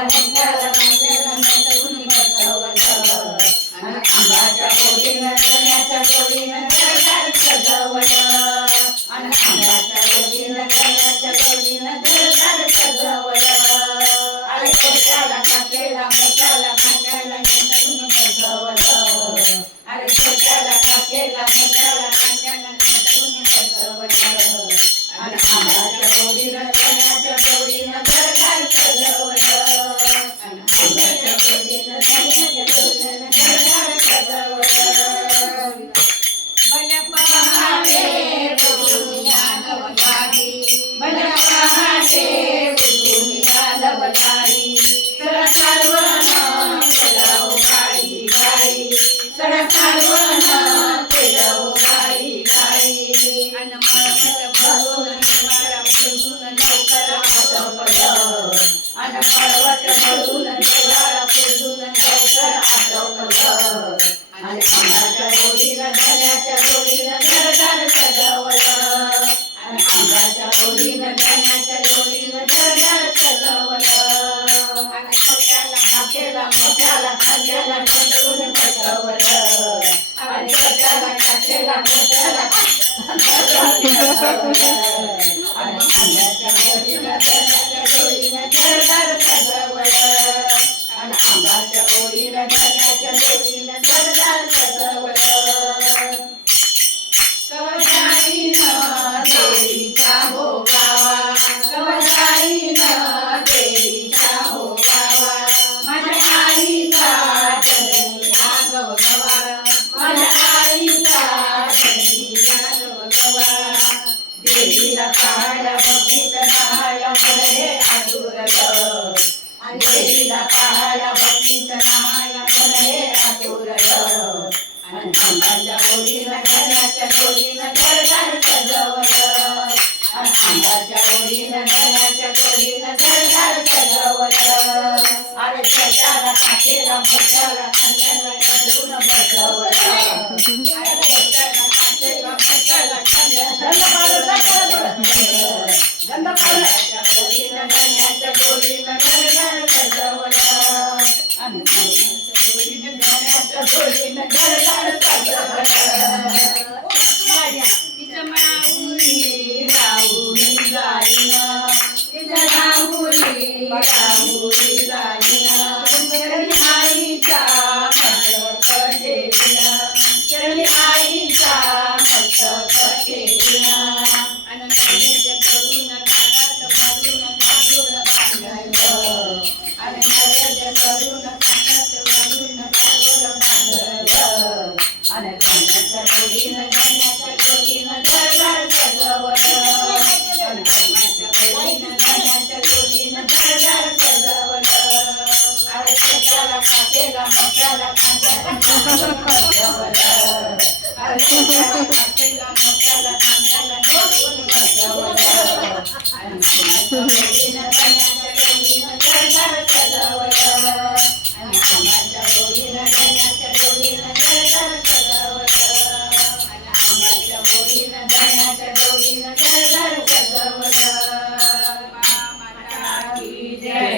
मोठ्याला कांद्याला नटवून बसवलं आणि आंब्याच्या गोडीनं चण्याच्या गोडीनं घरदार सजवलं आणि आंब्याच्या गोडीनं चण्याच्या गोडीनं घरदार सजवलं अरे छोट्याला काकेला मोठ्याला कांद्याला नटवून बसवलं अरे छोट्याला काकेला मोठ्याला कांद्याला नटवून बसवलं आणि आंब्याच्या गोडीनं चण्याच्या गोडीनं घरदार सजवलं आणि आंब्याच्या गोडीनं चण्याच्या गोडीनं घरदार सजवलं भल्या पहाटे बुडुनिया नवलारी भल्या पहाटे बुडुनिया नवलारी सडा सारवण केलं गाई गाई सडा सारवण केलं गाई गाई अन मळवट भरून निवारा फुलून लवकर आटोपलं अन मळवट भरून निवारा फुलून लवकर आटोपलं आणि आंब्याच्या गोडीनं धण्याच्या गोडीनं घरदार सजवलं आणि आंब्याच्या गोडीनं धण्याच्या गोडीनं घरदार सजवलं आणि छोट्याला काकेला मोठ्याला कांद्याला नटवून बसवलं आणि छोट्याला काकेला मोठ्याला आणि आंब्याच्या गोडीनं धण्याच्या गोडीनं घरदार सजवलं आणि आंब्याच्या गोडीनं धण्याच्या गोडीनं घरदार सजवलं कवजाईनं देवीच्या भोगावा कवजाईनं देवीच्या भोगावा माझ्या आईचा जन्मीला गवगवा माझ्या आईचा जन्मीला गवगवा देवीला पाहायला बघित नाहाया मन हे आतुरलं आणि देवीला पाहायला बघित नाहाया मन हे आतुरलं आणि आंब्याच्या गोडीनं धण्याच्या गोडीनं घरदार सजवलं आणि आंब्याच्या गोडीनं धण्याच्या गोडीनं घरदार सजवलं अरे छोट्याला काकेला मोठ्याला कांद्याला नटवून बसवलं अरे छोट्याला काकेला मोठ्याला कांद्याला आंब्याच्या गोडीनं धण्याच्या गोडीनं घरदार सजवलं आणि तिच्या माऊली राहुली जाईना तिच्या राहुली राहुली जाईना चरणी आईचा मस्तक ठेविना चरणी आईचा मस्तक ठेविना आणि नैवेद्य करून ताटात भरून घालून बांधायचं आणि नैवेद्य करून ताटात भरून घालून बांधायचं आणि धण्याच्या गोडीनं धण्याच्या गोडीनं घरदार सजवलं आणि धण्याच्या गोडीनं धण्याच्या गोडीनं घरदार सजवलं अरे छोट्याला काकेला मोठ्याला कांद्याला नटवून बसवलं अरे छोट्याला काकेला मोठ्याला कांद्याला नटवून बसवलं आणि धण्याच्या गोडीनं धण्याच्या गोडीनं घरदार सजवलं